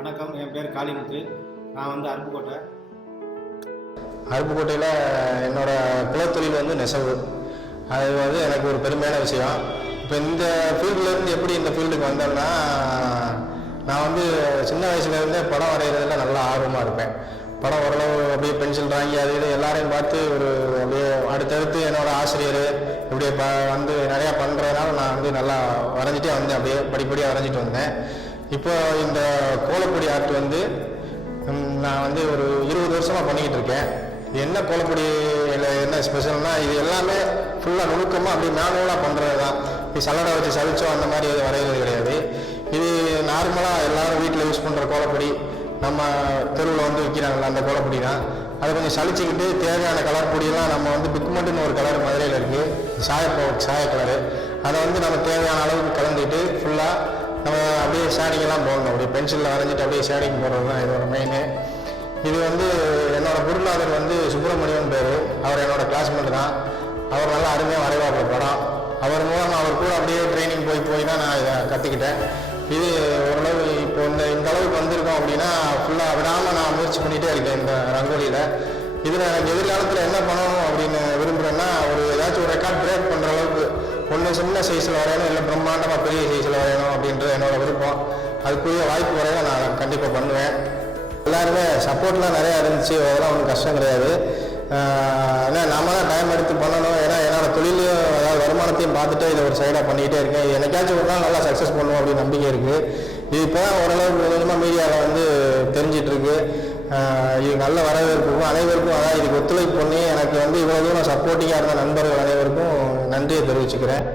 வணக்கம், என் பேர் காளிமுத்து. நான் வந்து அருப்புக்கோட்டையில் என்னோடய குலத்தொழில் வந்து நெசவு. அது வந்து எனக்கு ஒரு பெருமையான விஷயம். இப்போ இந்த ஃபீல்டுலேருந்து எப்படி இந்த ஃபீல்டுக்கு வந்தேன்னா, நான் வந்து சின்ன வயசுலேருந்தே படம் வரைகிறதுல நல்லா ஆர்வமாக இருப்பேன். படம் ஓரளவு அப்படியே பென்சில் ட்ராயிங் அது இது எல்லாரையும் பார்த்து அப்படியே அடுத்தடுத்து என்னோடய ஆசிரியர் இப்படியே வந்து நிறையா பண்ணுறதுனால நான் வந்து நல்லா வரைஞ்சிட்டே வந்தேன். அப்படியே படிப்படியாக வரைஞ்சிட்டு வந்தேன். இப்போ இந்த கோலப்பொடி ஆர்ட் வந்து நான் வந்து ஒரு 20 வருஷமாக பண்ணிக்கிட்டு இருக்கேன். என்ன கோலப்பொடியில் என்ன ஸ்பெஷல்னால், இது எல்லாமே ஃபுல்லாக நுணுக்கமாக அப்படி மேனுவலாக பண்ணுறது தான். இது சல்லடை வச்சு சலிச்சோம் அந்த மாதிரி எதுவும் வரைகிறது கிடையாது. இது நார்மலாக எல்லோரும் வீட்டில் யூஸ் பண்ணுற கோலப்பொடி, நம்ம தெருவில் வந்து விற்கிறாங்களா அந்த கோலப்பொடி தான். அதை கொஞ்சம் சளிச்சிக்கிட்டு தேவையான கலர் பொடியெல்லாம் நம்ம வந்து பிக்மெண்ட்டுன்னு ஒரு கலர் மதுரையில் இருக்குது, சாய கலரு. அதை வந்து நம்ம தேவையான அளவுக்கு கலந்துக்கிட்டு ஃபுல்லாக நம்ம அப்படியே ஷேடிங்கெல்லாம் போடணும். அப்படியே பென்சிலில் வரைஞ்சிட்டு அப்படியே ஷேடிங் போடுறது தான் இதோட மெயினு. இது வந்து என்னோடய குருநாதர் வந்து சுப்பிரமணியன் பேர். அவர் என்னோடய கிளாஸ்மேட் தான். அவர் நல்லா அருமையாக வரைவார் படம். அவர் மூலம் அவர் கூட அப்படியே ட்ரைனிங் போய் தான் நான் இதை கற்றுக்கிட்டேன். இது ஓரளவு இப்போ இந்த அளவுக்கு வந்திருக்கோம் அப்படின்னா ஃபுல்லாக விடாமல் நான் முயற்சி பண்ணிகிட்டே இருக்கேன் இந்த ரங்கோலியில். இதில் எனக்கு எதிர்காலத்தில் என்ன பண்ணணும் அப்படின்னு விரும்புகிறேன்னா, ஏதாச்சும் ஒரு ரெக்கார்ட் பிரேக் பண்ணுற அளவுக்கு ஒன்று சின்ன சைஸில் வரையணும், இல்லை பிரம்மாண்டமாக பெரிய சைஸில் வரையணும் அப்படின்றது என்னோட விருப்பம். அதுக்குரிய வாய்ப்பு வரைய நான் கண்டிப்பாக பண்ணுவேன். எல்லாருமே சப்போர்ட்லாம் நிறையா இருந்துச்சு, அதெல்லாம் ஒன்றும் கஷ்டம் கிடையாது. ஏன்னா நம்ம தான் டைம் எடுத்து பண்ணணும். ஏன்னா என்னோடய தொழிலையும் அதாவது வருமானத்தையும் பார்த்துட்டு இதை ஒரு சைடாக பண்ணிக்கிட்டே இருக்கேன். என்னைக்காச்சும் ஒரு நாள் நல்லா சக்ஸஸ் பண்ணுவோம் அப்படின்னு நம்பிக்கை இருக்குது. இது இப்போ தான் ஓரளவுக்கு கொஞ்சமாக மீடியாவில் வந்து தெரிஞ்சிட்ருக்கு. இது நல்ல வரவேற்புக்கும் அனைவருக்கும், அதாவது இதுக்கு ஒத்துழைப்பு பண்ணி எனக்கு வந்து இவ்வளோ தூரம் சப்போர்ட்டிங்காக இருந்த நண்பர்கள் அனைவருக்கும் நன்றியை தெரிவிச்சுக்கிறேன்.